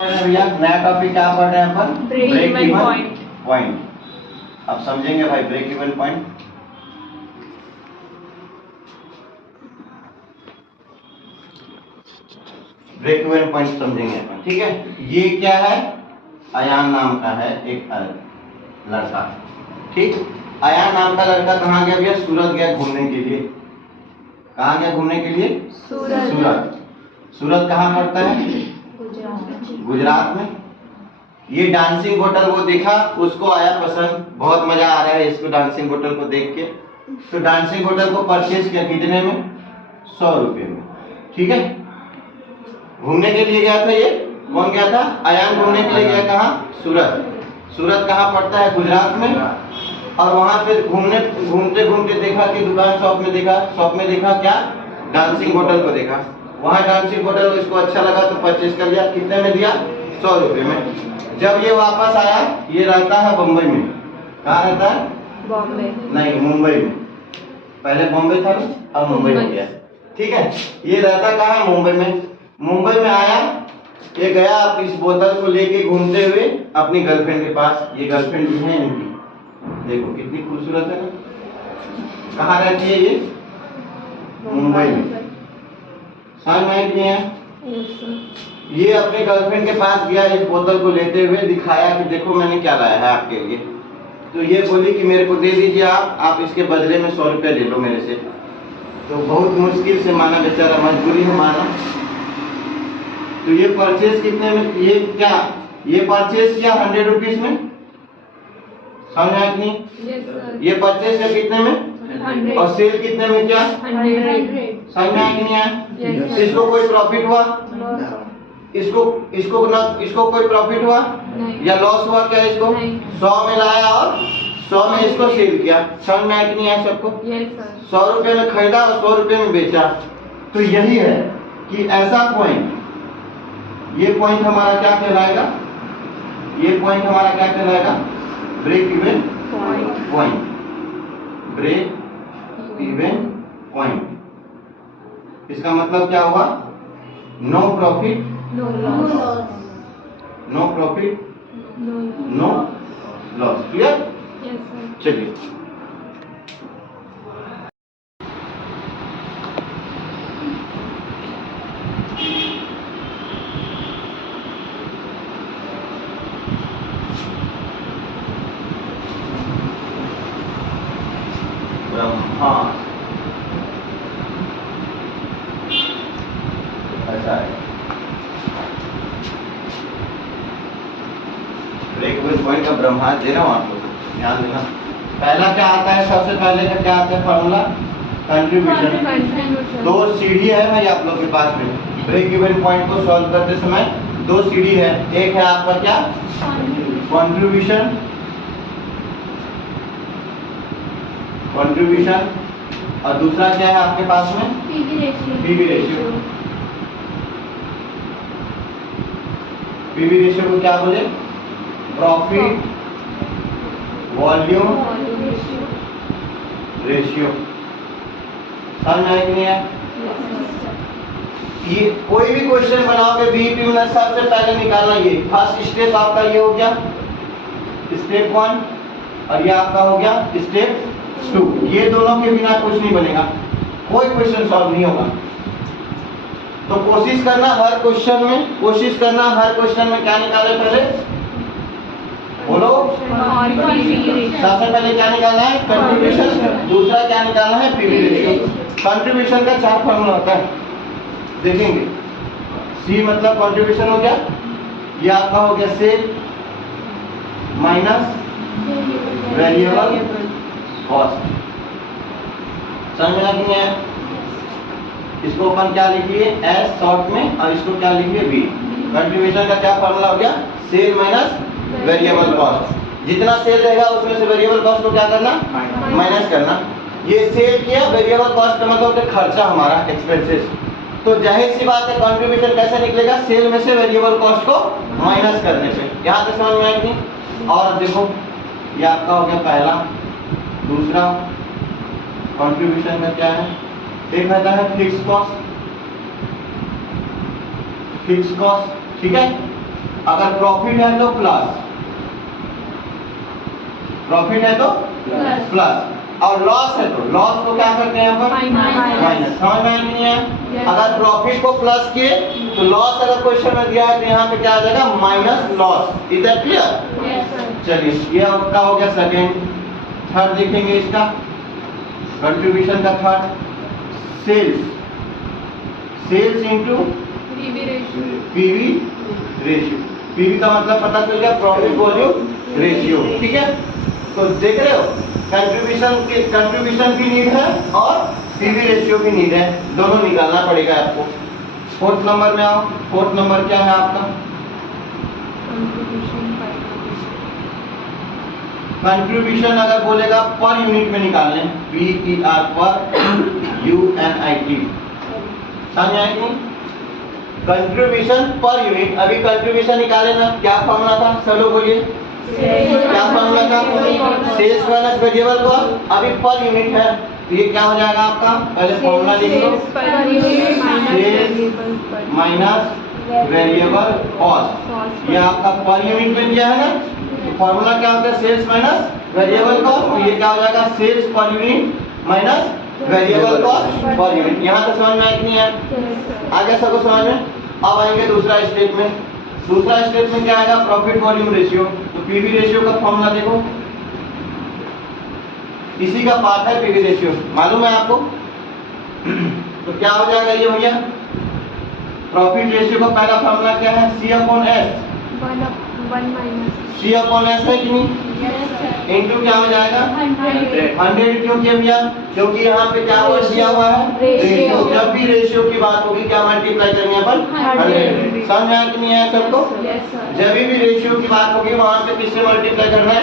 भैया नया टॉपिक क्या पढ़ रहे हैं अपन? Break even point. अब समझेंगे भाई break even point. Break even point समझेंगे अपन, ठीक है। ये क्या है? अयान नाम का है एक लड़का, ठीक। अयान नाम का लड़का कहाँ गया भैया? सूरत गया घूमने के लिए। कहाँ गया घूमने के लिए? सूरत। सूरत कहाँ पड़ता है? गुजरात में। ये डांसिंग बोतल वो देखा, उसको आया पसंद, बहुत मजा आ रहा है इसको डांसिंग बोतल को देख के। तो डांसिंग बोतल को परचेज किया कितने में? 100 रुपये में, ठीक है। घूमने के लिए गया था ये, कौन गया था? अयान घूमने के लिए गया कहाँ? सूरत। सूरत कहाँ पड़ता है? गुजरात में। और वहां पे घूमते घूमते देखा कि दुकान शॉप में देखा क्या? डांसिंग बोतल को देखा। वहाँ डांसिंग बोतल इसको अच्छा लगा तो परचेज कर लिया। कितने में दिया? 100 रुपये में। जब ये वापस आया, ये रहता है बम्बई में। कहाँ रहता है? बॉम्बे नहीं, मुंबई में। पहले बॉम्बे था, अब मुंबई हो गया, ठीक है। ये रहता कहाँ है? मुंबई में। मुंबई में आया, ये गया इस बोतल को लेके घूमते हुए अपनी गर्लफ्रेंड के पास। ये गर्लफ्रेंड भी है इनकी, देखो कितनी खूबसूरत है ना। कहाँ रहती है ये? मुंबई में। समझ में आई नहीं है? ये अपने गर्लफ्रेंड के पास गया, इस बोतल को लेते हुए दिखाया कि देखो मैंने क्या लाया है आपके लिए। तो ये बोली कि मेरे को दे दीजिए आप इसके बदले में 100 रुपये ले लो मेरे से। तो बहुत मुश्किल से माना बेचारा, मजबूरी है माना। तो ये परचेज कितने में? ये परचेज किया 100 रुपीज में। समझ में आई नहीं? ये परचेज किया कितने में? 100। और सेल कितने में किया? 100। समझ में आई कि नहीं आया? इसको कोई प्रॉफिट हुआ? इसको कोई प्रॉफिट हुआ या लॉस हुआ? क्या इसको 100 में लाया और 100 में इसको सेल किया। समझ में आया कि नहीं आया सबको? 100 रुपये में खरीदा और 100 रुपये में बेचा। तो यही है कि ऐसा पॉइंट, ये पॉइंट हमारा क्या कहलाएगा? ये पॉइंट हमारा क्या कहलाएगा? Break even point. Break even point. इसका मतलब क्या हुआ? No profit no profit no loss. Clear? चलिए ब्रह्मा, ऐसा है ब्रेक इवन पॉइंट का ब्रह्मांड दे रहा हूँ आप लोग ध्यान देना। पहला क्या आता है? सबसे पहले का क्या आता है फॉर्मूला? कंट्रीब्यूशन। 2 सीढ़ी है भाई आप लोग के पास में। ब्रेक इवन पॉइंट को सॉल्व करते समय 2 सीढ़ी है। एक है आपका क्या? कंट्रीब्यूशन और दूसरा क्या है आपके पास में? PV ratio. पीवी रेशियो को क्या बोले? Profit volume ratio. समझ में आया कि नहीं है? ये कोई भी क्वेश्चन बनाओगे बीईपी में सबसे पहले निकालना ये। फर्स्ट स्टेप आपका ये हो गया स्टेप 1 और ये आपका हो गया स्टेप 2। ये दोनों के बिना कुछ नहीं बनेगा, कोई क्वेश्चन सॉल्व नहीं होगा। तो कोशिश करना हर क्वेश्चन में क्या निकाले? पहले बोलो। सबसे पहले क्या निकालना है? कंट्रीब्यूशन। दूसरा क्या निकालना है? PV ratio. कंट्रीब्यूशन का 4 फॉर्मूला होता है, देखेंगे। सी मतलब कंट्रीब्यूशन हो गया, ये आपका हो गया सेल माइनस वेरिएबल कॉस्ट। समझ में आ गया है? इसको अपन क्या लिखिए? एस शॉर्ट में, और इसको क्या लिखिए? बी। कंट्रीब्यूशन का क्या फॉर्मूला हो गया? Sale minus variable cost. जितना सेल रहेगा उसमें से वेरिएबल कॉस्ट को क्या करना? माइनस करना। ये सेल किया, वेरिएबल कॉस्ट का मतलब होता है खर्चा हमारा, एक्सपेंसेस। तो जाहिर सी बात है कंट्रीब्यूशन कैसे निकलेगा? सेल में से वेरिएबल कॉस्ट को माइनस करने से। यहाँ तक समझ में आई नहीं? और देखो ये आपका हो गया पहला। दूसरा कंट्रीब्यूशन का क्या है? एक रहता है फिक्स कॉस्ट, ठीक है। अगर प्रॉफिट है तो प्लस, प्रॉफिट है तो प्लस, और लॉस है तो लॉस को क्या करते हैं यहाँ पर माइनस। समझ में आया कि नहीं आया? अगर प्रॉफिट को प्लस किए तो लॉस अगर क्वेश्चन में दिया है तो यहाँ पे क्या आ जाएगा minus loss. Is that clear? चलिए ये आपका हो गया सेकेंड। थर्ड देखेंगे इसका कंट्रीब्यूशन का third, sales, sales into PV ratio. PV का मतलब पता चल गया प्रॉफिट वॉल्यूम रेशियो। ठीक है, तो देख रहे हो कंट्रीब्यूशन की नीड है और पीवी रेशियो की नीड है, दोनों निकालना पड़ेगा आपको। फोर्थ नंबर में आओ। फोर्थ नंबर क्या है आपका? कंट्रीब्यूशन अगर बोलेगा पर यूनिट में निकालने, PER पर UNIT। समझ आया कि नहीं? Contribution per unit. अभी कंट्रीब्यूशन निकाले ना, क्या फॉर्मूला था सब लोग बोलिए, क्या फॉर्मूला था? Sales minus variable cost. अभी पर यूनिट है तो ये क्या हो जाएगा आपका? पहले फॉर्मूला लिख लो, सेल्स माइनस वेरिएबल कॉस्ट। ये आपका पर यूनिट में दिया है ना, तो फॉर्मूला क्या होता है? Sales minus variable cost. तो ये क्या हो जाएगा? Sales per unit minus variable cost per unit. यहाँ तो समझ में आया कि नहीं है? आगे सबको समझ में? अब आएंगे दूसरा स्टेप में। दूसरा स्टेप में क्या आएगा? Profit volume ratio. तो पीवी रेशियो का फॉर्मूला देखो, इसी का पार्ट है पीवी रेशियो, मालूम है आपको? तो क्या हो जाएगा ये भैया? प्रॉफिट रेशियो का पहला फॉर्मूला क्या है? C upon S। C upon S है कि नहीं? इनटू क्या हो जाएगा? 100। क्यों किया भैया? क्योंकि यहाँ पे क्या वर्ड दिया हुआ है? रेशियो। जब भी रेशियो की बात होगी क्या मल्टीप्लाई करेंगे अपन? 100। समझ में आया कि नहीं आया सबको? जब भी रेशियो की बात होगी वहां पे किससे मल्टीप्लाई करना है?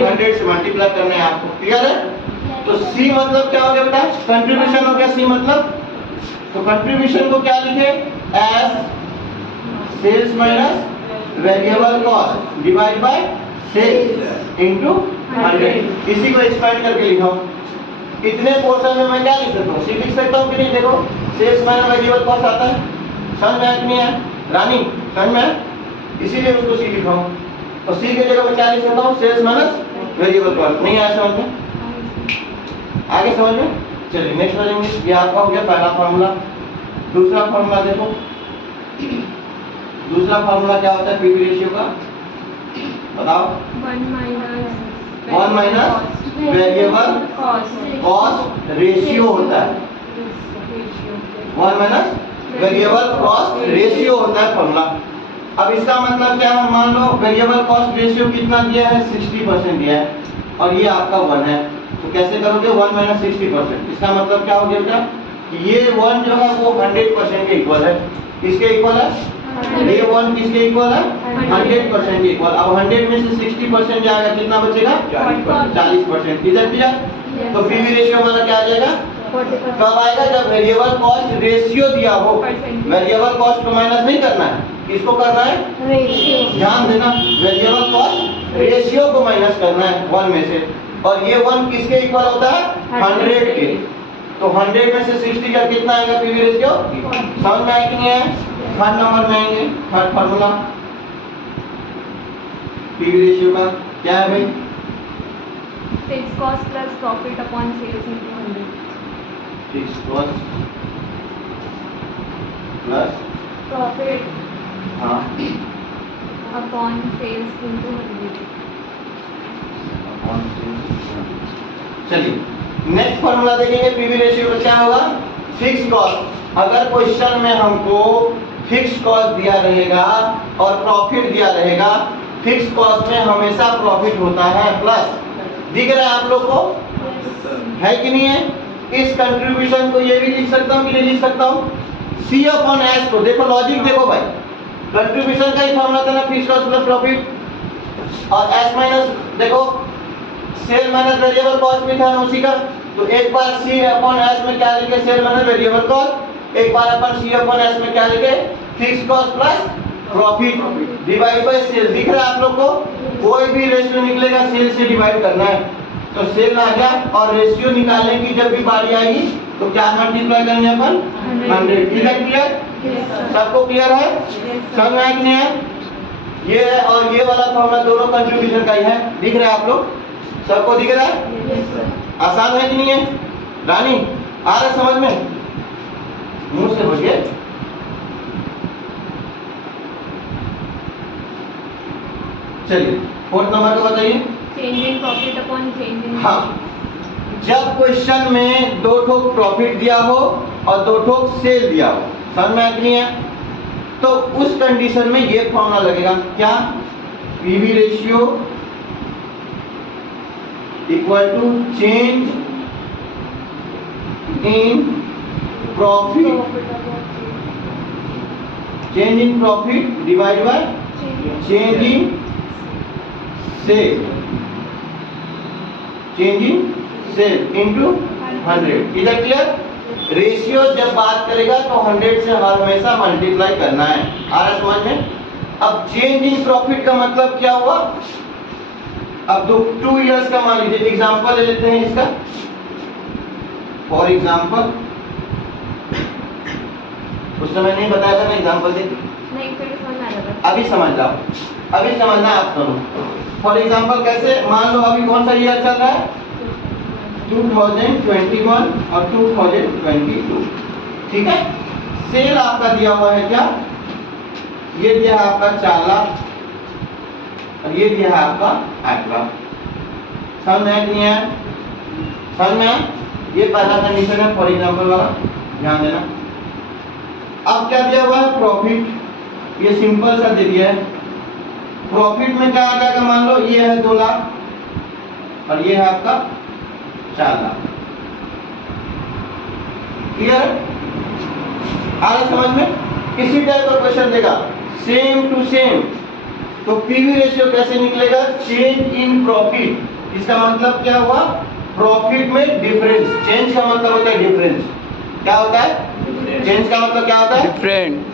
100 से मल्टीप्लाई करना है आपको। क्लियर है? तो C मतलब क्या हो गया बेटा? कंट्रीब्यूशन हो गया C मतलब। तो कंट्रीब्यूशन को क्या लिखे? S sales minus variable cost divide by sales into 100। इसी को एक्सपेंड करके लिखा हूं। इतने पोर्शन में मैं क्या लिख सकता हूँ? सी लिख सकता हूँ कि नहीं? देखो सेल्स माइनस वेरिएबल कॉस्ट आता है। समझ में आया कि नहीं आया? रानी समझ में आया? इसीलिए उसको सी लिखा हूँ। और सी की जगह मैं क्या लिख सकता हूँ? Sales minus variable cost. नहीं आया समझ में? आगे समझ में? चलिए नेक्स्ट बढ़ेंगे। ये आपका हो गया पहला फॉर्मूला। दूसरा फॉर्मूला देखो, दूसरा फॉर्मूला क्या होता है पीवी रेशियो का? बताओ। 1 माइनस वेरिएबल कॉस्ट रेशियो होता है। 1 माइनस वेरिएबल कॉस्ट रेशियो होता है फॉर्मूला। अब इसका मतलब क्या है? मान लो वेरिएबल कॉस्ट रेशियो कितना दिया है? 60% दिया है और ये आपका 1 है। तो कैसे करोगे? 1 माइनस 60%। इसका मतलब क्या हो गया बेटा? ये 1 जो है वो 100% के इक्वल है। किसके इक्वल है? ये 1 किसके इक्वल है? 100% के इक्वल। अब 100 में से 60% जाएगा, कितना बचेगा? 40%। इधर भी जाए तो पीवी रेशियो हमारा क्या आ जाएगा? कब आएगा? जब वेरिएबल कॉस्ट रेशियो दिया हो। वेरिएबल कॉस्ट को माइनस नहीं करना है, किसको करना है? रेशियो। ध्यान देना, वेरिएबल कॉस्ट रेशियो को माइनस करना है 1 में से। और ये 1 किसके इक्वल होता है? 100 के। तो 100 में से 60 का कितना आएगा पीवी रेशियो? समझ में आया कि नहीं आया? थर्ड नंबर में आएंगे। थर्ड फार्मूला पीवी रेशियो का क्या है भाई? Fixed cost plus profit upon sales into 100। Fixed cost plus profit हाँ अपॉन सेल्स इनटू 100। चलिए नेक्स्ट फार्मूला देखेंगे पीवी रेशियो का। क्या होगा? Fixed cost. अगर क्वेश्चन में हमको फिक्स्ड कॉस्ट दिया रहेगा और प्रॉफिट दिया रहेगा, फिक्स्ड कॉस्ट में हमेशा प्रॉफिट होता है प्लस। दिख रहा है आप लोग को? है कि नहीं है? इस कंट्रीब्यूशन को ये भी लिख सकता हूँ कि नहीं लिख सकता हूँ? C अपॉन S को देखो, लॉजिक देखो भाई। कंट्रीब्यूशन का ही फॉर्मूला था ना, फिक्स्ड कॉस्ट प्लस प्रॉफिट। और S माइनस देखो सेल माइनस वेरिएबल कॉस्ट भी था उसी का। तो एक बार C अपॉन S में क्या लिखे? Sale minus variable cost. एक बार अपन C अपॉन S में क्या लिखे? Fixed cost plus profit divide by sale. दिख रहा है आप लोग को? कोई भी रेशियो निकलेगा सेल से डिवाइड करना है। तो सेल आ गया और रेशियो निकालने की जब भी बारी आएगी तो क्या मल्टीप्लाई करेंगे अपन? 100। क्लियर? सबको क्लियर है? समझ में आया कि नहीं है? ये है और ये वाला फॉर्मूला दोनों कंट्रीब्यूशन का ही है। दिख रहा है आप लोग सबको? दिख रहा है? Yes sir. आसान है कि नहीं है रानी? आ रहा है समझ में? मुंह से बोलिए। चलिए 4th नंबर का बताइए। Change in profit upon change in. हाँ, जब क्वेश्चन में दो ठोक प्रॉफिट दिया हो और दो ठोक सेल दिया हो, समझ में आ नहीं है, तो उस कंडीशन में ये फॉर्मूला लगेगा। क्या? PV ratio equal to change in profit, change in profit divide by change in sale, change in sale into 100। इधर क्लियर? रेशियो जब बात करेगा तो 100 से हमेशा मल्टीप्लाई करना है। आ रहा समझ में? अब चेंज इन प्रॉफिट का मतलब क्या हुआ? अब 2 इयर्स का मान लीजिए, एग्जांपल ले लेते हैं इसका। फॉर एग्जांपल, उस समय नहीं बताया था ना एग्जांपल से? नहीं, फिर समझ आ जाता। अभी समझ जाओ, अभी समझना है आप दोनों। फॉर एग्जांपल कैसे? मान लो अभी कौन सा ईयर चल रहा है? 2021 और 2022, ठीक है। सेल आपका दिया हुआ है क्या? ये दिया है आपका 4 लाख और ये दिया है आपका 8 लाख। समझ में आया कि नहीं आया? समझ में आया? ये पहला कंडीशन है फॉर एग्जांपल वाला, ध्यान देना। अब क्या दिया हुआ है? प्रॉफिट। ये सिंपल सा दे दिया है। प्रॉफिट में क्या आ जाएगा? मान लो ये है 2 लाख और ये है आपका 4 लाख। क्लियर? आ रहा समझ में? इसी टाइप का क्वेश्चन देगा सेम टू सेम, तो पीवी रेशियो कैसे निकलेगा? Change in profit. इसका मतलब क्या हुआ? प्रॉफिट में डिफरेंस। चेंज का मतलब होता है डिफरेंस। क्या होता है? चेंज का मतलब क्या होता है?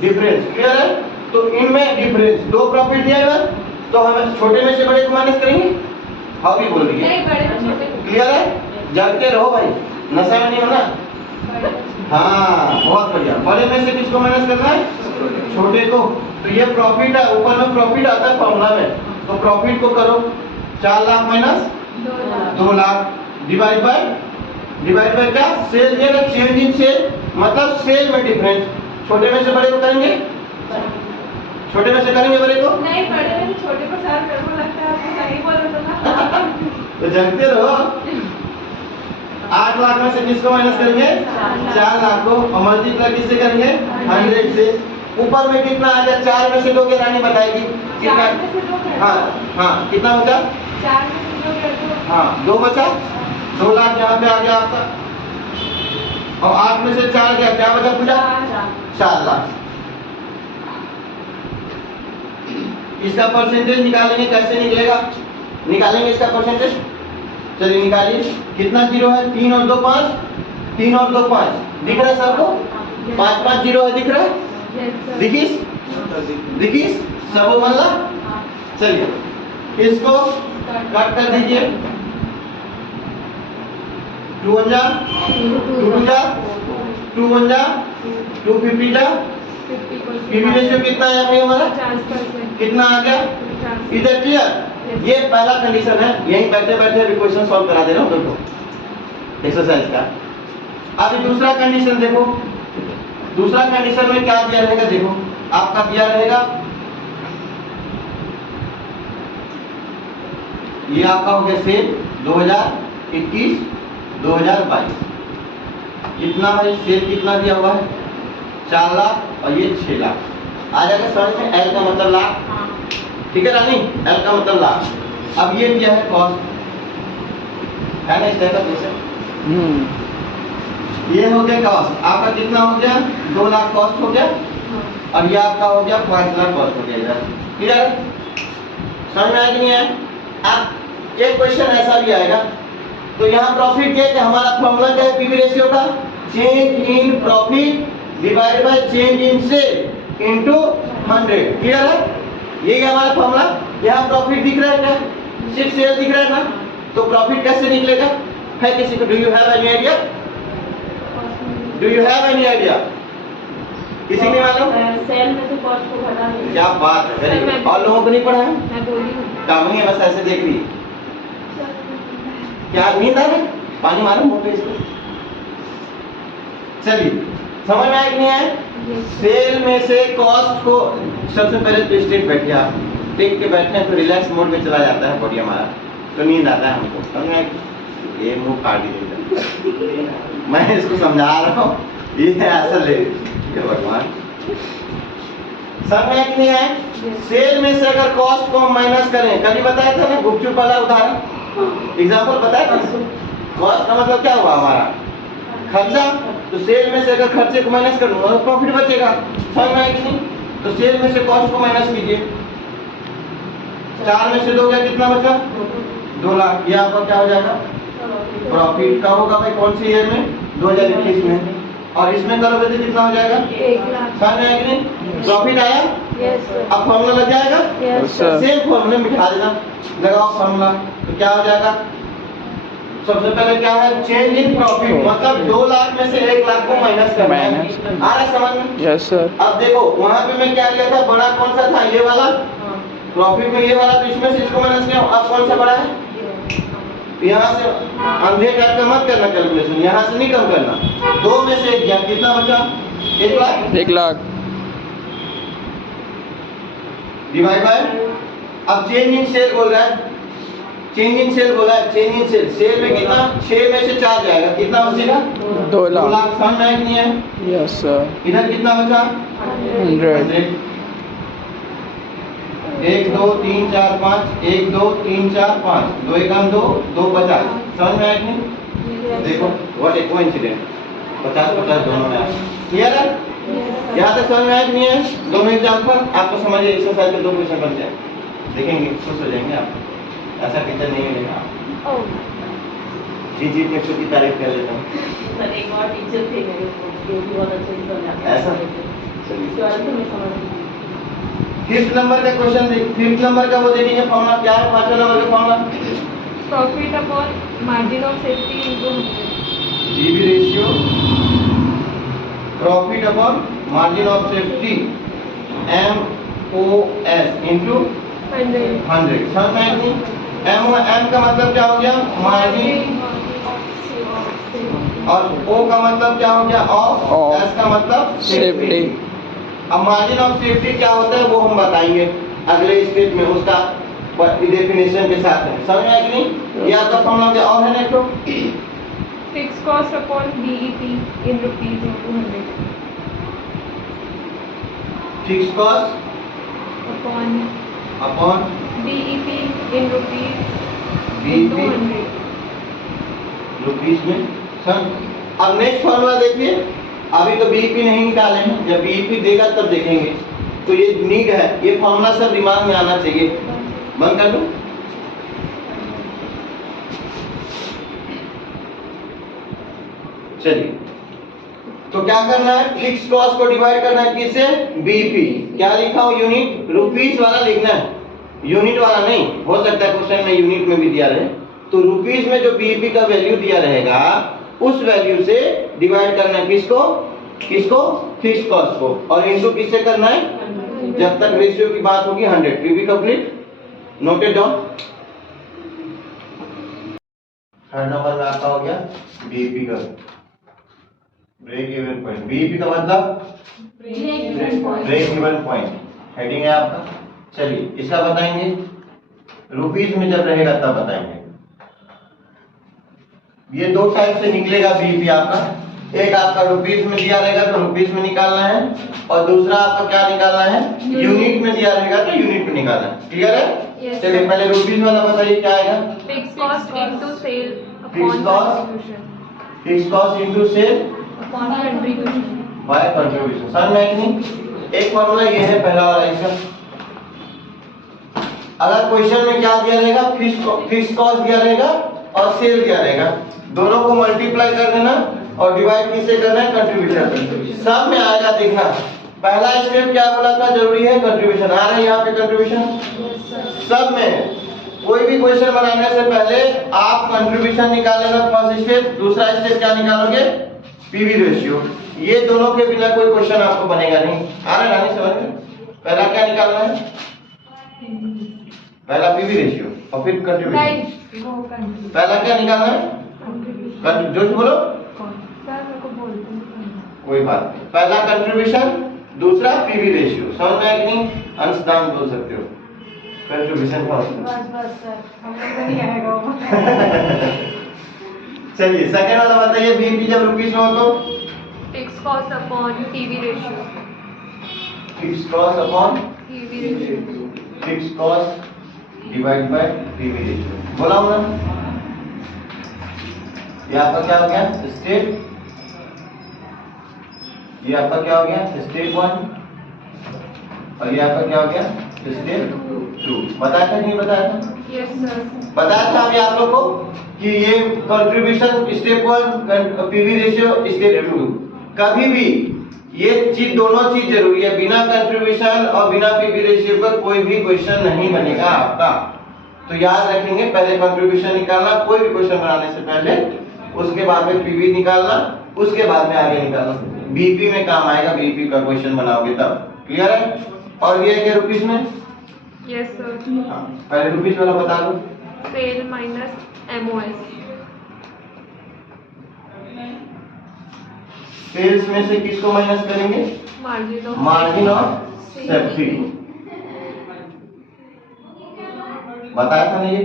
डिफरेंस। क्लियर है? तो इनमें डिफरेंस, 2 प्रॉफिट दिया है तो हमें छोटे में से बड़े को माइनस करेंगे। हाँ भी बोल रही है। नहीं, बड़े में छोटे। क्लियर है? जागते रहो भाई, नशा में नहीं होना। हाँ, बहुत बढ़िया। बड़े में से किसको माइनस करना है? छोटे को। तो ये प्रॉफिट है, ऊपर में प्रॉफिट आता है फॉर्मूला में, तो प्रॉफिट को करो 4 lakh minus 2 lakh divide by क्या? सेल दिया, चेंज इन सेल, मतलब सेल में डिफरेंस। छोटे में से बड़े को करेंगे, छोटे में से करेंगे बड़े को। नहीं, बड़े में से छोटे को सर मेरे को लगता है आपको सही बोल रहा था। तो जानते रहो 8 लाख में से किसको माइनस करेंगे? 4 लाख को। और मल्टीप्लाई किससे करेंगे? 100 से। ऊपर में कितना आ गया? 4 में से 2 के रानी बताएगी कितना? 4 में से 2 कर दो। हाँ, कितना बचा? 4 में से 2 कर दो। हाँ, 2 बचा। 2 लाख यहाँ पे आ गया आपका, और 8 में से 4 गया, क्या बचा? पूछा 4 लाख। इसका परसेंटेज निकालेंगे, कैसे निकलेगा? निकालेंगे इसका परसेंटेज। चलिए निकालिए। कितना जीरो है? 3 और 2 5, 3 और 2 5। दिख रहा है सबको? 5 5 जीरो है, दिख रहा है? दिखीस सबो मल्ला। चलिए इसको कट कर दीजिए। 2 1 जा 2 2 जा 2 1 जा 2 50 जा। पीवी रेशियो कितना है अभी हमारा? 50%। कितना आ गया? इधर क्लियर? ये पहला कंडीशन है। यहीं बैठे बैठे अभी क्वेश्चन सॉल्व करा दे रहा हूँ तुमको एक्सरसाइज का। अभी दूसरा कंडीशन देखो। दूसरा कंडीशन में क्या दिया रहेगा? देखो आपका दिया रहेगा, ये आपका हो गया सेल 2021 2022। कितना भाई? सेल कितना दिया हुआ है? 4 लाख और ये 6 लाख। आ जाएगा समझ में? एल का मतलब लाख, ठीक है रानी? एल का मतलब लाख। अब ये दिया है कॉस्ट, है ना इस तरह का क्वेश्चन। ये हो गया कॉस्ट आपका। कितना हो गया? 2 लाख कॉस्ट हो गया और ये आपका हो गया 5 लाख कॉस्ट हो गया। क्लियर? समझ में आया कि नहीं आया? अब एक क्वेश्चन ऐसा भी आएगा, तो यहाँ प्रॉफिट क्या है? हमारा फॉर्मूला क्या है पीवी रेशियो का? Change in profit divided by change in sale into 100। Clear है? यही हमारा फॉर्मूला। यहाँ प्रॉफिट दिख रहा है क्या? सिर्फ सेल दिख रहा है ना, तो प्रॉफिट कैसे निकलेगा? है किसी को? Do you have any idea? Do you have any idea? किसी को नहीं मालूम? सेल में से कॉस्ट को घटा देंगे। क्या बात है, वेरी गुड। और लोगों को नहीं पढ़ा है? मैं बोली हूँ। काम ही है, बस ऐसे देख रही। क्या नींद आ रही? पानी मारो मुंह पे इसको। चलिए, समझ में आया कि नहीं आया? सेल में से कॉस्ट को सबसे पहले तो स्ट्रेट बैठिए आप। टेक के बैठने तो रिलैक्स मोड में चला जाता है बॉडी हमारा, तो नींद आता है हमको। समझ में आया? ये मुंह काट दीजिएगा। मैं इसको समझा रहा हूँ, ये है असल है। हे भगवान, समझ में आया कि नहीं आया? सेल में से अगर कॉस्ट को हम माइनस करें, कभी बताया था ना गुपचुप वाला उदाहरण, एग्जाम्पल बताया था। कॉस्ट का मतलब क्या हुआ हमारा? खर्चा। तो सेल में से अगर खर्चे को माइनस कर दूंगा तो प्रॉफिट बचेगा। समझ में आया कि नहीं? तो सेल में से कॉस्ट को माइनस कीजिए। 4 में से 2 गया, कितना बचा? 2 लाख। ये आपका क्या हो जाएगा? प्रॉफिट का होगा भाई। कौन सी ईयर में? 2021 में। और इसमें करोगे तो कितना हो जाएगा? 1 लाख। समझ में आया कि नहीं? प्रॉफिट आया। अब फॉर्मूला लग जाएगा। सेम फॉर्मूले में बिठा देना, लगाओ फॉर्मूला। तो क्या हो जाएगा? सबसे पहले क्या है? चेंज इन प्रॉफिट, मतलब 2 लाख में से 1 लाख को माइनस करना है। आ रहा है समझ में? Yes sir. अब देखो वहां पे मैं क्या लिया था, बड़ा कौन सा था? ये वाला। प्रॉफिट में ये वाला, तो इसमें से इसको माइनस किया। अब कौन सा बड़ा है? यहाँ से अंधे टाइप का मत करना कैलकुलेशन, यहाँ से नहीं कम करना। 2 में से 1 गया, कितना बचा? 1 लाख। 1 लाख डिवाइड बाय, अब चेंज इन सेल बोल रहा है, चेंज इन सेल बोला है, चेंज इन सेल। सेल में कितना? 6 में से 4 जाएगा, कितना बचेगा? 2 2 लाख। लाख। समझ में आया कि नहीं है? Yes sir. इधर कितना बचा? 100। 1 2 3 4 5, 1 2 3 4 5, 2 एकम 2, 2 50। समझ में आया कि नहीं? देखो व्हाट ए कोइंसिडेंट, 50-50 दोनों में आया। क्लियर है? यहाँ तक समझ में आया कि नहीं है? दोनों एग्जाम्पल आपको समझिए, एक्सरसाइज में 2 क्वेश्चन बन जाए, देखेंगे खुश हो जाएंगे आप। ऐसा टीचर नहीं मिलेगा। जी मैं खुद की तारीफ कर लेता हूँ। सर एक और टीचर थे मेरे को, जो भी बहुत अच्छे से समझाते हैं। ऐसा? चलिए तो मैं समझ गई। 5th नंबर का क्वेश्चन देख, 5th नंबर का वो दे दीजिए फॉर्मूला। क्या है 5वें नंबर का formula? Profit upon margin of safety into PV ratio, profit upon margin of safety, MOS into 100। समझ में आया कि नहीं? M का मतलब क्या हो गया? मार्जिन। और O का मतलब क्या हो गया? ऑफ। Off। S का मतलब सेफ्टी। अब मार्जिन ऑफ सेफ्टी क्या होता है वो हम बताएंगे अगले स्टेप में, उसका डेफिनेशन के साथ है। समझ में आया कि नहीं? ये आपका फॉर्मूला क्या और है ना? तो fix cost upon BEP in rupees into 100 fix cost upon BEP in rupees into 100 rupees में। सर अब नेक्स्ट फॉर्मूला देखिए, अभी तो बीईपी नहीं निकाले हैं, जब बीईपी देगा तब देखेंगे। तो ये नीड है, ये फॉर्मूला सब दिमाग में आना चाहिए। बंद कर दो। चलिए, तो क्या करना है? फिक्स कॉस्ट को डिवाइड करना है किससे? बीईपी। क्या लिखा हो? यूनिट। रुपीस वाला लिखना है, यूनिट वाला नहीं। हो सकता है क्वेश्चन में यूनिट में भी दिया रहे, तो रुपीस में जो बीईपी का वैल्यू दिया रहेगा उस वैल्यू से डिवाइड करना है किसको? फिक्स कॉस्ट को। और इनटू किससे करना है? जब तक रेशियो की बात होगी 100। PV complete, noted down. हर नंबर में आपका हो गया बीईपी का ब्रेक इवन पॉइंट। बीईपी का मतलब ब्रेक इवन पॉइंट, हेडिंग है आपका। चलिए इसका बताएंगे, रुपीस में जब रहेगा तब बताएंगे। ये 2 टाइप से निकलेगा बीईपी आपका। एक आपका रुपीस में दिया रहेगा तो रुपीस में निकालना है, और दूसरा आपका क्या निकालना है? यूनिट में दिया रहेगा तो यूनिट में निकालना है। क्लियर है? Yes, चलिए पहले रुपीस वाला बताइए क्या आएगा? Fix cost into sale Fixed upon cost? Contribution fix cost into sale upon contribution. By contribution. समझ में आई कि नहीं? एक फॉर्मूला ये है पहला वाला इसका। अगर क्वेश्चन में क्या दिया रहेगा? फिक्स कॉस्ट दिया रहेगा और सेल दिया रहेगा, दोनों को मल्टीप्लाई कर देना और डिवाइड किससे करना है? कंट्रीब्यूशन। सब में आएगा, देखना। पहला स्टेप क्या बोला था? जरूरी है कंट्रीब्यूशन। आ रहा है यहाँ पे कंट्रीब्यूशन सब में। कोई भी क्वेश्चन बनाने से पहले आप कंट्रीब्यूशन निकालेगा फर्स्ट स्टेप। दूसरा स्टेप क्या निकालोगे? पीवी रेशियो, ये दोनों के बिना कोई क्वेश्चन आपको बनेगा नहीं। आ रहा है रानी समझ में? पहला क्या निकालना है? पहला पीवी रेशियो और फिर कंट्रीब्यूशन। पहला क्या निकालना है? जोश बोलो। सर मेरे को बोलते हैं। कोई बात नहीं, पहला कंट्रीब्यूशन, दूसरा पीवी रेशियो। समझ में आया कि नहीं? अंशदान बोल सकते हो, कंट्रीब्यूशन का बस सर हमें तो नहीं आएगा वो। चलिए सेकंड वाला बताइए, बीपी जब रुपीस में हो तो fix cost upon PV ratio. Fix cost upon PV ratio. Fix cost divide bye PV ratio. बोला हूं ना? ये आपका क्या हो गया? स्टेप। ये आपका क्या हो गया? स्टेप 1। और ये आपका क्या हो गया? स्टेप 2। बताया था नहीं बताया था? Yes sir. बताया था अभी आप लोग को कि ये contribution step 1, PV ratio step 2। कभी भी ये चीज, दोनों चीज जरूरी है। बिना कंट्रीब्यूशन और बिना पीवी रेशियो का कोई भी क्वेश्चन नहीं बनेगा आपका। तो याद रखेंगे, पहले कंट्रीब्यूशन निकालना कोई भी क्वेश्चन बनाने से पहले, उसके बाद में पीवी निकालना, उसके बाद में आगे निकालना। बीपी में काम आएगा, बीपी का क्वेश्चन बनाओगे तब। क्लियर है? और ये है कि रुपीस में? Yes sir. पहले रुपीस वाला बता दो। Cell minus MOS. सेल्स में से किसको माइनस करेंगे? Margin of safety. बताया था ना ये,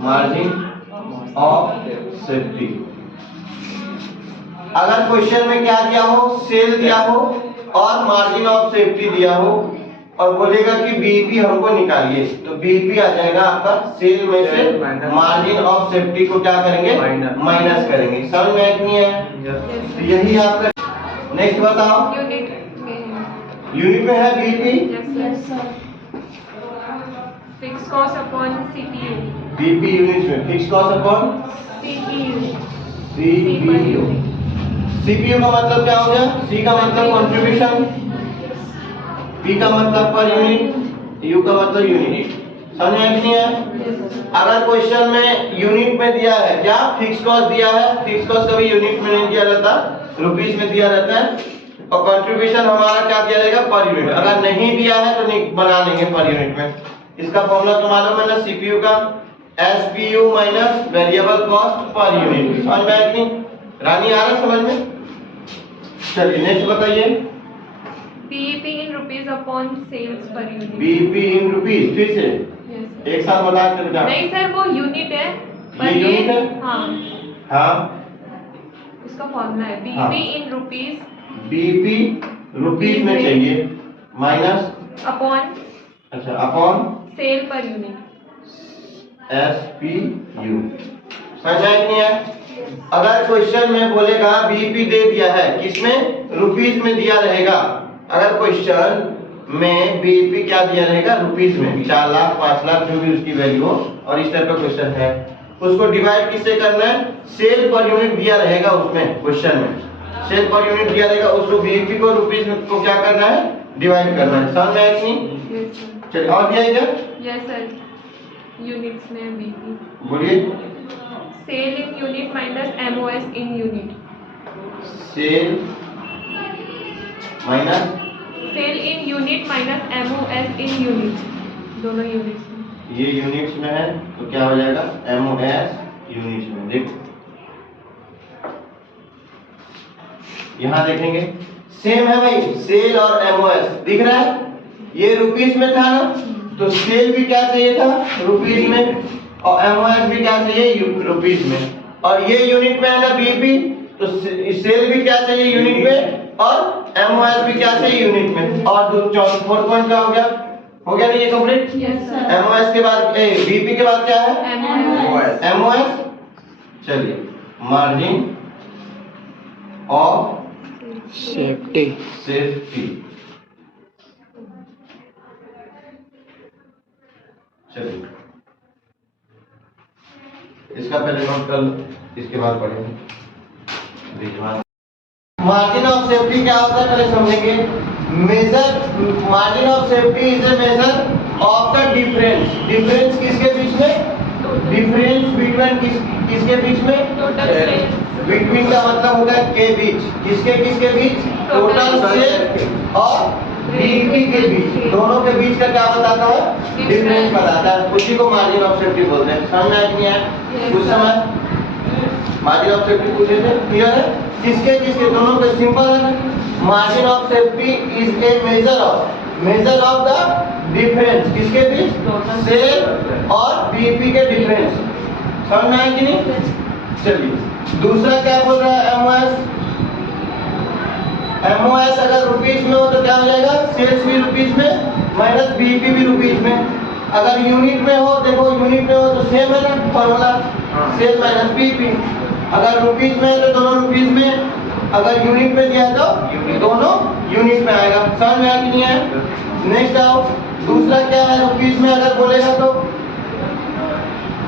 मार्जिन ऑफ सेफ्टी। अगर क्वेश्चन में क्या दिया हो, सेल दिया हो और मार्जिन ऑफ सेफ्टी दिया हो और बोलेगा कि बीपी हमको निकालिए, तो बीपी आ जाएगा आपका सेल में से मार्जिन ऑफ सेफ्टी को क्या करेंगे? माइनस करेंगे। समझ में नहीं है? तो यही आपका। नेक्स्ट बताओ। यूनिट में है BP. Yes sir. Fix cost upon CPU. BP unit में fix cost upon CPU. CPU. CPU का मतलब क्या हो गया? सी का मतलब कंट्रीब्यूशन, पी का मतलब पर यूनिट, यू का मतलब यूनिट। समझ में नहीं है? अगर क्वेश्चन में यूनिट में दिया है, क्या फिक्स कॉस्ट दिया है, फिक्स कॉस्ट कभी यूनिट में नहीं दिया रहता, रुपीस में दिया रहता है। और कंट्रीब्यूशन हमारा क्या दिया रहेगा? Per unit. अगर नहीं दिया है तो बना लेंगे पर यूनिट में। इसका फॉर्मूला तो मालूम है ना, सीपीयू का SPU minus variable cost per unit. समझ में आया कि नहीं? रानी आ रहा समझ में? चलिए नेक्स्ट बताइए। BEP in rupees upon sales per unit. BEP in rupees, फिर से यस। एक साथ बता कर जा। नहीं सर वो यूनिट है, पर ये यूनिट है? हाँ हाँ, उसका फॉर्मूला है हाँ। BEP in rupees. BEP rupees में चाहिए, माइनस अपॉन अच्छा upon sale per unit. SPU. समझ आया कि नहीं है? अगर क्वेश्चन में बोलेगा बीईपी दे दिया है, किसमें? रुपीस में दिया रहेगा। अगर क्वेश्चन में बीईपी क्या दिया रहेगा? रुपीस में। 4 लाख 5 लाख जो भी उसकी वैल्यू हो, और इस टाइप का क्वेश्चन है, उसको डिवाइड किससे करना है? सेल पर यूनिट दिया रहेगा उसमें, क्वेश्चन में सेल पर यूनिट दिया रहेगा, उसको बीईपी को रुपीस में को क्या करना है? डिवाइड करना है। समझ में आया कि नहीं? Yes sir. चलिए और दिया इधर, यस सर। यूनिट्स में बीईपी। बोलिए। Sale in unit minus MOS in unit. Sale minus sale in unit minus MOS in unit, दोनों यूनिट्स में। ये यूनिट्स में है तो क्या हो जाएगा? एमओएस यूनिट्स में। देखो यहां देखेंगे सेम है भाई, सेल और एमओएस दिख रहा है। ये रुपीस में था ना, तो सेल भी क्या चाहिए था? रुपीस में, और एमओएस भी क्या चाहिए? रुपीस में। और ये यूनिट में है ना बीईपी, तो सेल भी क्या चाहिए? यूनिट में, और एमओएस भी क्या चाहिए? यूनिट में। और 4 पॉइंट का हो गया नहीं ये कंप्लीट? Yes sir. एमओएस के बाद बीईपी के बाद क्या है? एमओएस। एमओएस। चलिए मार्जिन ऑफ सेफ्टी। सेफ्टी। चलिए इसका पहले नोट कर लो, इसके बाद पढ़ेंगे। मार्जिन ऑफ सेफ्टी क्या होता है पहले समझेंगे। Measure margin of safety is a measure of the difference. Difference किसके बीच में? डिफरेंस बिटवीन किसके बीच में? टोटल सेल्स बिटवीन का मतलब होगा के बीच, किसके बीच, टोटल सेल और बीईपी के बीच, दोनों के बीच का क्या बताता है, डिफरेंस बताता है, उसी को मार्जिन ऑफ सेफ्टी बोलते हैं। समझ में आया कि नहीं आया? कुछ समय मार्जिन ऑफ सेफ्टी पूछे थे, क्लियर है? किसके दोनों के सिंपल है। Margin of safety is a measure of the difference, किसके बीच, सेल और बीईपी के डिफरेंस। समझ में आया कि नहीं? चलिए दूसरा क्या बोल रहा है, एमओएस अगर रुपीस में हो तो क्या हो जाएगा, सेल्स भी रुपीस में माइनस बीईपी भी रुपीस में। अगर यूनिट में हो, देखो यूनिट में हो तो सेम है ना फॉर्मूला, सेल माइनस बीईपी। अगर रुपीस में है तो दोनों रुपीस में, अगर यूनिट में दिया तो दोनों यूनिट में आएगा। समझ में आया कि नहीं आया? नेक्स्ट आओ, दूसरा क्या है, रुपीस में अगर बोलेगा तो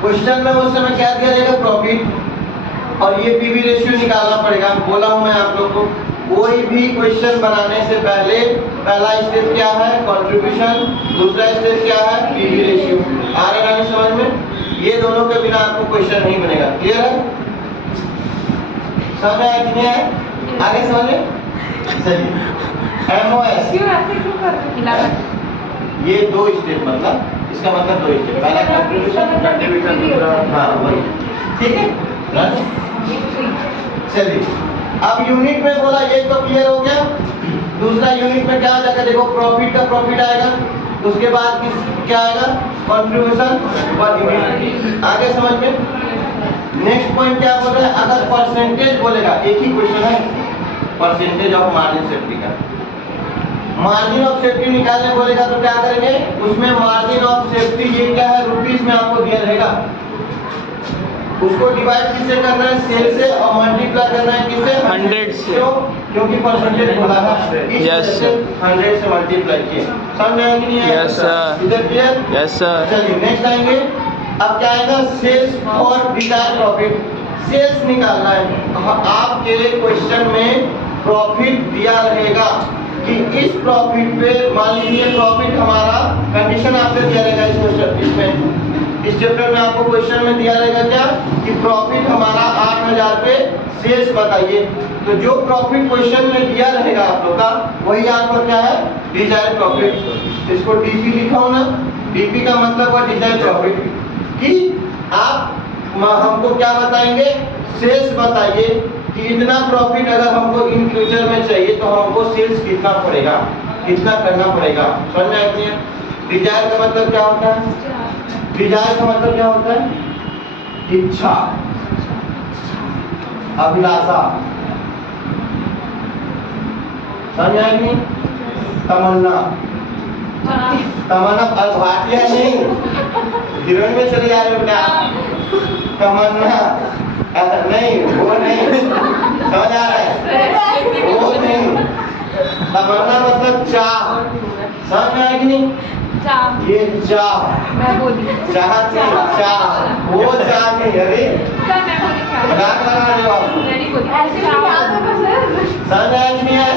क्वेश्चन में उस समय क्या दिया जाएगा, प्रॉफिट, और ये पीवी रेशियो निकालना पड़ेगा। बोला हूं मैं आप लोग को, कोई भी क्वेश्चन बनाने से पहले पहला स्टेप क्या है, कंट्रीब्यूशन, दूसरा स्टेप क्या है, पीवी रेशियो। आ रहा है समझ में? ये दोनों के बिना आपको क्वेश्चन नहीं बनेगा। क्लियर है? समझ में आया कि नहीं आया? आगे समझे? चलिए एमओएस, क्यों ऐसे क्यों कर रहे हो? ये दो स्टेप, मतलब इसका मतलब दो स्टेप, पहला कंट्रीब्यूशन, हाँ वही, ठीक है। चलिए अब यूनिट में बोला, एक तो क्लियर हो गया। दूसरा यूनिट में क्या आ जाएगा, देखो प्रॉफिट का प्रॉफिट आएगा, उसके बाद क्या आएगा, कंट्रीब्यूशन पर यूनिट। आगे समझ में? नेक्स्ट पॉइंट क्या बोल रहा है, अगर परसेंटेज बोलेगा, एक ही क्वेश्चन है, परसेंटेज ऑफ मार्जिन सेफ्टी का। मार्जिन ऑफ सेफ्टी निकालने बोलेगा तो क्या करेंगे, उसमें मार्जिन ऑफ सेफ्टी ये क्या है, रुपीस में आपको दिया रहेगा, उसको डिवाइड किससे करना है, सेल से, और मल्टीप्लाई करना है किससे, 100 से। क्यों? क्योंकि परसेंटेज बोला है, इस Yes, वजह से 100 से मल्टीप्लाई किए। समझ में आया कि नहीं आया? Yes, sir. इधर क्लियर? Yes sir. चलिए नेक्स्ट आएंगे। अब क्या आएगा, सेल्स और डिजायर प्रॉफिट। सेल्स निकालना है, आपके क्वेश्चन में प्रॉफिट दिया रहेगा कि इस प्रॉफिट पे, मान लीजिए प्रॉफिट हमारा, कंडीशन आपको दिया रहेगा इस क्वेश्चन, इसमें इस चैप्टर में आपको क्वेश्चन में दिया रहेगा क्या, कि प्रॉफिट हमारा 8000 पे, सेल्स बताइए। तो जो प्रॉफिट क्वेश्चन में दिया रहेगा आप लोग का, वही आपका क्या है, डिजायर प्रॉफिट। इसको डीपी लिखा हूं ना, डीपी का मतलब हुआ डिजायर प्रॉफिट, कि आप हमको क्या बताएंगे, सेल्स बताइए कि इतना प्रॉफिट अगर हमको इन फ्यूचर में चाहिए तो हमको सेल्स कितना पड़ेगा, कितना करना पड़ेगा। समझ में आती है? डिजायर का मतलब क्या होता है, डिजायर का मतलब क्या होता है, इच्छा, अभिलाषा। समझ में आएगी? तमन्ना, तमन्ना भारतीय नहीं, हीरोइन में चले जा रहे हो क्या, तमन्ना नहीं, वो नहीं, समझ आ रहा है, वो नहीं, तमन्ना मतलब चाह। समझ में आएगी नहीं? ये चाह, मैं बोली चाहत नहीं, चाह, वो चाह नहीं, अरे सर मैं बोली क्या, राग लगा रहे हो आप। मैं नहीं बोली ऐसे भी याद होगा सर। समझ में आया कि नहीं आया?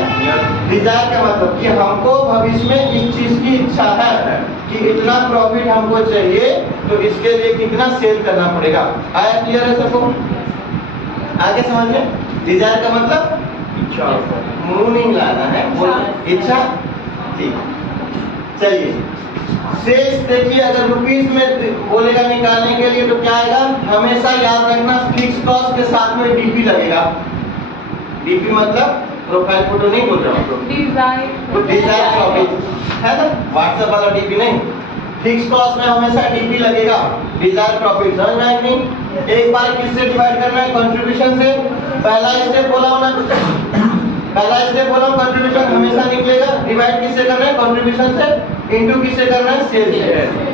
डिजायर का मतलब कि हमको भविष्य में इस चीज की इच्छा है कि इतना प्रॉफिट हमको चाहिए, तो इसके लिए कितना सेल करना पड़ेगा। आया क्लियर है सबको? आगे समझ में? डिजायर का मतलब इच्छा, मुंह नहीं लाना है, इच्छा। ठीक, चलिए सेल्स देखिए, अगर रुपीस में बोलेगा निकालने के लिए तो क्या आएगा, हमेशा याद रखना फिक्स कॉस्ट के साथ में डीपी लगेगा। डीपी मतलब प्रोफाइल फोटो नहीं बोल रहा हूँ, डिजायर प्रॉफिट है ना, व्हाट्सएप वाला डीपी नहीं, फिक्स कॉस्ट में हमेशा डीपी लगेगा, डिजायर प्रॉफिट। समझ में आया नहीं? एक बार किससे डिवाइड करना है, कंट्रीब्यूशन से। पहला स्टेप बोला हूं ना, पहला स्टेप बोला हूं, कंट्रीब्यूशन हमेशा निकलेगा, डिवाइड किससे करना है, कंट्रीब्यूशन से, इनटू किससे करना है, सेल से।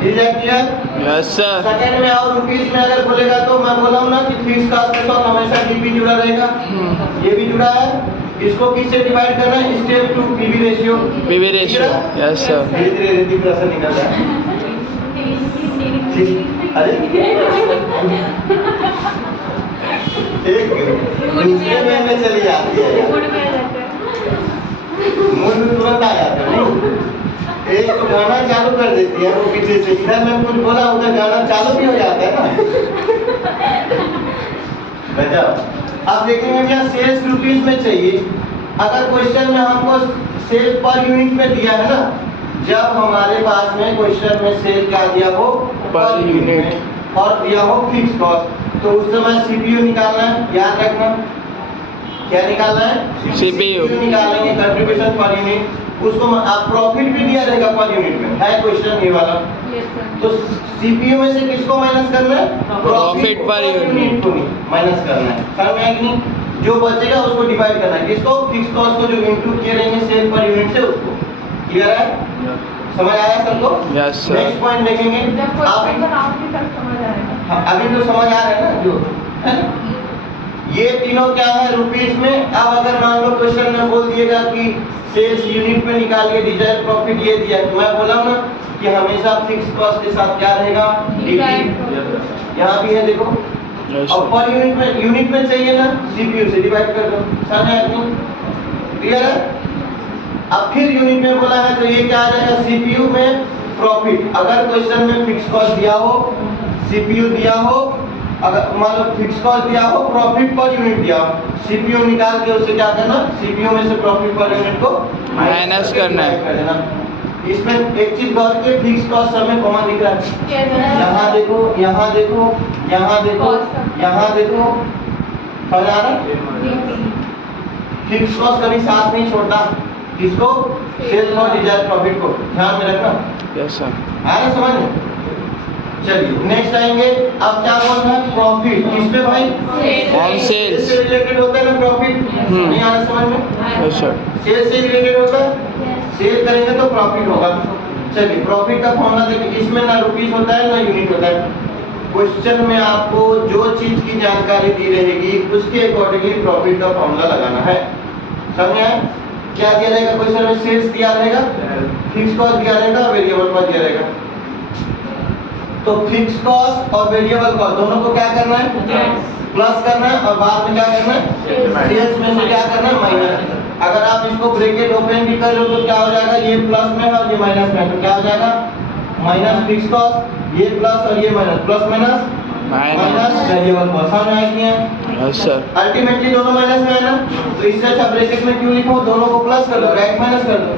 Is that clear? Yes sir. Second में और रुपीस में अगर बोलेगा तो मैं बोला हूं ना कि फिक्स कॉस्ट के साथ हमेशा डीपी जुड़ा रहेगा, ये भी जुड़ा है। इसको किससे डिवाइड करना है, step two PV ratio. PV ratio, yes sir. धीरे धीरे रीति प्रश्न निकल रहा है। अरे एक दूसरे में चली जाती है, मूड में आ जाता है। मूड में तुरंत आ जाता है। नहीं, एक तो गाना चालू कर देती है वो पीछे से, इधर मैं कुछ बोला उधर गाना चालू भी हो जाता है ना। गजब। अब देखेंगे भैया सेल्स रुपीज में चाहिए। अगर क्वेश्चन में हमको सेल पर यूनिट में दिया है ना, जब हमारे पास में क्वेश्चन में सेल क्या दिया हो पर यूनिट में और दिया हो फिक्स कॉस्ट, तो उस समय सीपीयू निकालना है। याद रखना क्या निकालना है, CPU निकालेंगे कंट्रीब्यूशन पर यूनिट। उसको आप प्रॉफिट भी दिया रहेगा पर यूनिट में, है क्वेश्चन ये वाला। Yes sir. तो सीपीयू में से किसको माइनस करना है, Profit per unit को माइनस करना है। समझ में आया कि नहीं? जो बचेगा उसको डिवाइड करना है, किसको, फिक्स कॉस्ट को जो इनटू किए रहेंगे सेल पर यूनिट से उसको। क्लियर है, समझ आया सबको? Yes sir. नेक्स्ट पॉइंट देखेंगे। जब आप क्वेश्चन बनाओगे तब समझ आएगा। हाँ, अभी तो समझ आ रहा है ना जो है ना? ये तीनों क्या है रुपीस में। अब अगर मान लो क्वेश्चन में बोल दिएगा कि सेल्स यूनिट में निकालिए डिजायर्ड प्रॉफिट ये दिया, तो मैं बोला ना कि हमेशा फिक्स कॉस्ट के साथ क्या रहेगा, Desired यहाँ भी है देखो। यस और सर। पर यूनिट में चाहिए ना, सीपीयू से डिवाइड कर दो। समझ आया कि नहीं? क्लियर है? अब फिर यूनिट में बोला है तो ये क्या आ जाएगा, सीपीयू में प्रॉफिट। अगर क्वेश्चन में फिक्स कॉस्ट दिया हो, सीपीयू दिया हो, अगर मान लो फिक्स कॉस्ट दिया हो, प्रॉफिट पर यूनिट दिया हो, सीपीयू निकाल के उससे क्या करना, सीपीयू में से प्रॉफिट पर यूनिट को माइनस करना है। कर देना। इसमें एक चीज गौर के, फिक्स कॉस्ट हमें कॉमन दिख रहा है। Yes, sir. यहाँ देखो, यहाँ देखो, यहाँ देखो, यहाँ देखो, समझ आ रहा है? फिक्स कॉस्ट कभी साथ नहीं छोड़ता, किसको, सेल्स और डिजायर्ड प्रॉफिट को ध्यान में रखना। Yes sir. आ रहा समझ में? चलिए नेक्स्ट आएंगे। अब क्या बोल रहा है, प्रॉफिट किसपे भाई, On sales. से रिलेटेड होता है ना प्रॉफिट। नहीं आ रहा समझ में? Yes sir. सेल से रिलेटेड होता है, सेल करेंगे तो प्रॉफिट होगा। चलिए प्रॉफिट का फॉर्मूला देखिए, इसमें ना रुपीस होता है ना यूनिट होता है। क्वेश्चन में आपको जो चीज की जानकारी दी रहेगी उसके अकॉर्डिंगली प्रॉफिट का फॉर्मूला लगाना है। समझ आया? क्या दिया रहेगा क्वेश्चन में, सेल्स दिया रहेगा, फिक्स कॉस्ट दिया रहेगा, वेरिएबल कॉस्ट दिया रहेगा। तो फिक्स कॉस्ट और वेरिएबल कॉस्ट दोनों को क्या करना है, प्लस करना है, और बाद में क्या करना है, सेल्स में से क्या करना है, माइनस। अगर आप इसको ब्रैकेट ओपन भी कर लो तो क्या हो जाएगा, ये प्लस में है और ये माइनस में है, तो क्या हो जाएगा, माइनस फिक्स कॉस्ट, ये प्लस और ये minus, plus minus minus variable cost. समझ आया कि नहीं? Yes sir. अल्टीमेटली दोनों माइनस में है ना, तो इससे अच्छा ब्रैकेट में क्यों लिखो, दोनों को प्लस कर दो, राइट माइनस कर दो।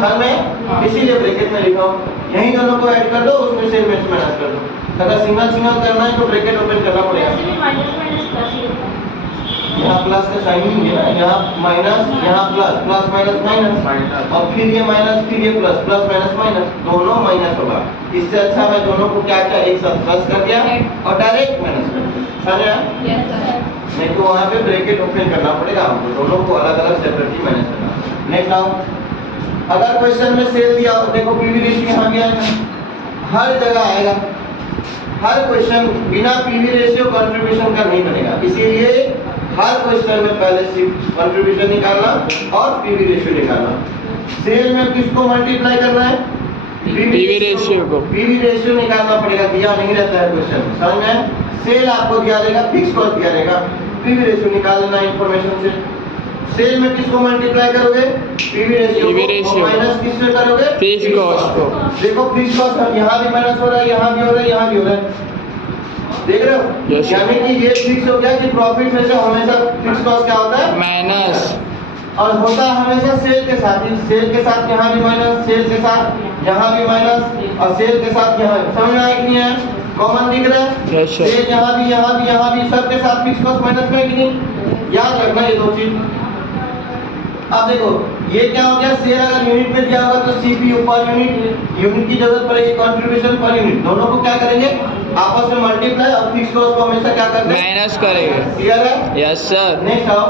समझ में? इसीलिए ब्रैकेट में लिखा हूं, यही दोनों को ऐड कर दो, उसमें से माइनस कर दो। अगर सिंगल सिंगल करना है तो ब्रैकेट ओपन करना पड़ेगा। यहाँ प्लस का साइन ही है ना, यहाँ माइनस, यहाँ प्लस, प्लस माइनस माइनस, और फिर ये माइनस, फिर ये प्लस, प्लस माइनस माइनस, दोनों माइनस होगा। इससे अच्छा मैं दोनों को क्या क्या एक साथ प्लस कर दिया और डायरेक्ट माइनस कर दिया। समझ आया? Yes, sir. नहीं तो वहाँ पे ब्रैकेट ओपन करना पड़ेगा हमको, दोनों को अलग अलग सेपरेटली माइनस करना। नेक्स्ट आओ। अगर क्वेश्चन में सेल दिया हो, देखो पीवी रेशियो यहाँ भी आएगा, हर जगह आएगा। हर क्वेश्चन बिना पीवी रेशियो कंट्रीब्यूशन का नहीं बनेगा, इसीलिए हर क्वेश्चन में पहले सिर्फ कंट्रीब्यूशन निकालना और पीवी रेशियो निकालना। सेल में किसको मल्टीप्लाई करना है, पीवी रेशियो को। पीवी रेशियो निकालना पड़ेगा, दिया नहीं रहता है क्वेश्चन। समझ में आया? सेल आपको दिया रहेगा, फिक्स कॉस्ट दिया रहेगा, पीवी रेशियो निकाल लेना इंफॉर्मेशन से। सेल में किसको मल्टीप्लाई करोगे, पीवी रेशियो को, माइनस किसमें करोगे, फिक्स कॉस्ट को। देखो फिक्स कॉस्ट यहाँ भी माइनस हो रहा है, यहाँ भी हो रहा है, यहाँ भी हो रहा है, देख रहे हो? Yes, sir. यानी कि ये फिक्स हो गया कि प्रॉफिट में से हमेशा फिक्स कॉस्ट क्या होता है, माइनस, और होता है हमेशा सेल के साथ ही। सेल के साथ यहाँ भी माइनस, सेल के साथ यहाँ भी माइनस, और सेल के साथ यहाँ। समझ में आया कि नहीं आया? कॉमन दिख रहा है? Yes sir. सेल यहाँ भी, यहाँ भी, यहाँ भी, सबके साथ फिक्स कॉस्ट माइनस में है कि नहीं? याद रखना ये दो चीज। अब देखो ये क्या हो गया, सेल अगर यूनिट में दिया होगा तो सीपीयू पर यूनिट की जरूरत पड़ेगी, कंट्रीब्यूशन पर यूनिट, दोनों को क्या करेंगे आपस में मल्टीप्लाई, और फिक्स कॉस्ट को हमेशा क्या करते हैं, माइनस करेंगे। क्लियर है? Yes sir. नेक्स्ट आओ,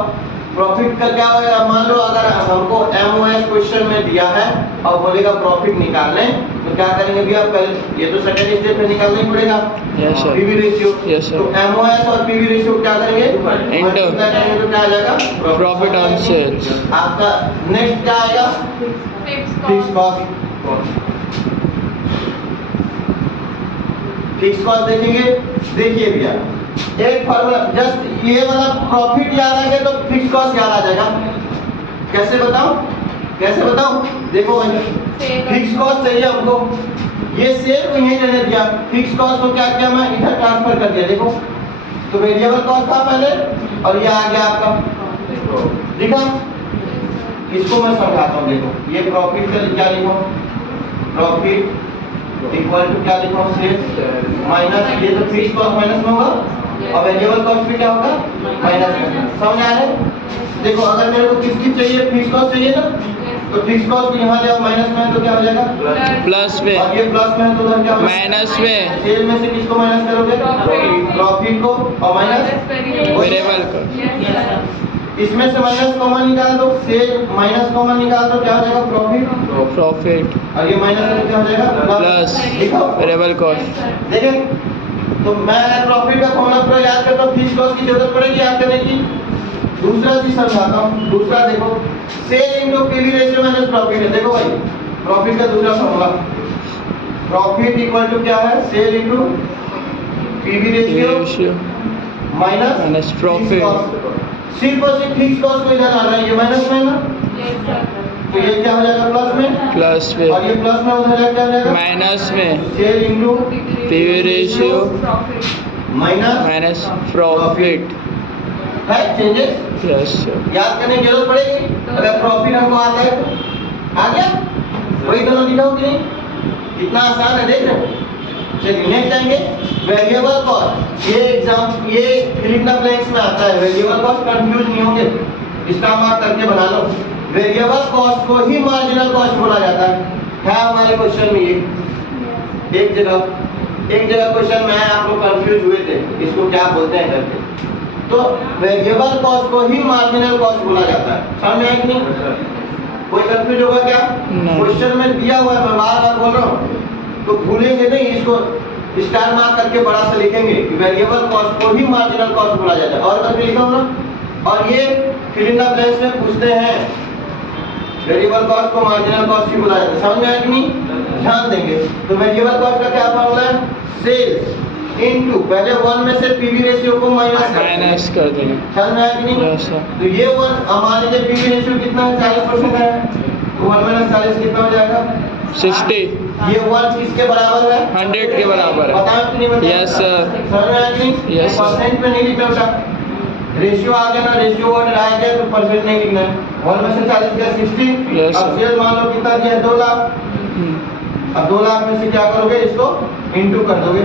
प्रॉफिट का क्या होगा। मान लो अगर हमको एमओएस क्वेश्चन में दिया है और बोलेगा प्रॉफिट निकालने, तो क्या करेंगे भैया, पहले ये तो सेकंड स्टेप में निकालना ही पड़ेगा, yes sir. PV ratio. Yes, sir. तो एमओएस और पीवी रेशियो क्या करेंगे, Enter. मल्टीप्लाई करेंगे तो क्या आ जाएगा, प्रॉफिट ऑन सेल्स। आपका नेक्स्ट क्या आएगा, Fixed fix cost. Cost. Fix cost देखेंगे, देखिए भैया एक फॉर्मूला, जस्ट ये वाला प्रॉफिट याद आ गया तो फिक्स कॉस्ट याद आ जाएगा। कैसे बताऊं, कैसे बताऊं, देखो फिक्स कॉस्ट चाहिए हमको, ये सेल को यहीं रहने दिया, फिक्स कॉस्ट को क्या किया मैं इधर ट्रांसफर कर दिया। देखो तो वेरिएबल कॉस्ट था पहले और ये आ गया आपका, दिखा? इसको मैं समझाता हूँ। देखो ये प्रॉफिट का क्या लिखो, प्रॉफिट इक्वल टू क्या लिखो, सेल्स माइनस ये तो फिक्स कॉस्ट माइनस में होगा और वेरिएबल कॉस्ट भी क्या होगा, माइनस में। समझ आ रहा है? देखो अगर मेरे को किसकी चाहिए, फिक्स कॉस्ट चाहिए ना, तो फिक्स कॉस्ट को यहाँ ले आओ, माइनस में है तो क्या हो जाएगा, प्लस में, और ये प्लस में है तो उधर क्या होगा, माइनस में, सेल में से किसको माइनस करोगे, प्रॉफिट को, और माइनस वेरिएबल का, इसमें से माइनस कॉमन निकाल दो, सेल माइनस कॉमन निकाल दो, क्या हो जाएगा, प्रॉफिट, प्रॉफिट और ये माइनस में क्या हो जाएगा, प्लस लिखो। Variable cost. देखें तो मैं प्रॉफिट का फॉर्मूला पूरा याद करता हूँ, फिक्स कॉस्ट की जरूरत पड़ेगी याद करने की। दूसरा चीज समझाता हूँ, दूसरा देखो, sale into PV ratio minus profit है। देखो भाई प्रॉफिट का दूसरा फॉर्मूला, प्रॉफिट इक्वल टू क्या है, sale into PV ratio minus minus profit. सिर्फ और सिर्फ फिक्स कॉस्ट को इधर आ रहा है, ये माइनस में है ना, तो ये क्या हो जाएगा, प्लस में, प्लस में, और ये प्लस में उधर क्या हो जाएगा, माइनस में, sale into PV ratio minus minus profit. है चेंजेस, यस याद करने की जरूरत पड़ेगी। अगर प्रॉफिट हमको आता है तो आ गया, वही दोनों दिखाओ कि नहीं, कितना आसान है, देख रहे हो। चलिए नेक्स्ट आएंगे वेरिएबल कॉस्ट। ये एग्जाम ये फिल इन द ब्लैंक्स में आता है, वेरिएबल कॉस्ट कंफ्यूज नहीं होंगे, स्टार मार्क करके बना लो। वेरिएबल कॉस्ट को ही मार्जिनल कॉस्ट बोला जाता है हमारे क्वेश्चन में। ये एक जगह क्वेश्चन में आप लोग कंफ्यूज हुए थे, इसको क्या बोलते हैं करके। तो वेरिएबल कॉस्ट को ही मार्जिनल कॉस्ट बोला जाता है, समझ में आया कि नहीं? कोई कंफ्यूज होगा क्या? क्वेश्चन में दिया हुआ है, मैं बार बार बोल रहा हूँ, तो भूलेंगे नहीं, इसको स्टार मार्क करके बड़ा सा लिखेंगे कि वेरिएबल कॉस्ट को ही मार्जिनल कॉस्ट बोला जाता है। और करके लिखा हूँ ना, और ये फिल इन द ब्लैंक्स में पूछते हैं वेरिएबल कॉस्ट को मार्जिनल कॉस्ट ही बोला जाता है, समझ में आया कि नहीं? ध्यान देंगे। तो वेरिएबल कॉस्ट का क्या फॉर्मूला है, सेल्स इनटू पहले 1 में से पीवी रेशियो को माइनस कर देंगे। समझ में आया कि नहीं? Yes sir. तो ये 1 मान लीजिए पीवी रेशियो कितना है, 40% है, तो 1 माइनस 40 कितना हो जाएगा, 60। ये 1 किसके बराबर है, 100 के बराबर है। बताओ कि नहीं बताओ? Yes sir. समझ में आया कि नहीं? Yes, sir. परसेंट में नहीं लिखना बेटा, रेशियो आ गया ना, रेशियो वर्ड आ गया तो परसेंट नहीं लिखना है। 1 में से 40 गया 60। Yes, sir. अब सेल मान लो कितना दिया है, 2 लाख। अब 2 लाख में से क्या करोगे, इसको इनटू कर दोगे,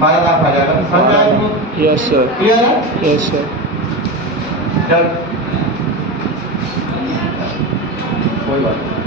12 लाख आ जाएगा। समझ में आया कि नहीं? Yes sir. क्लियर है? Yes sir. चल कोई बात नहीं।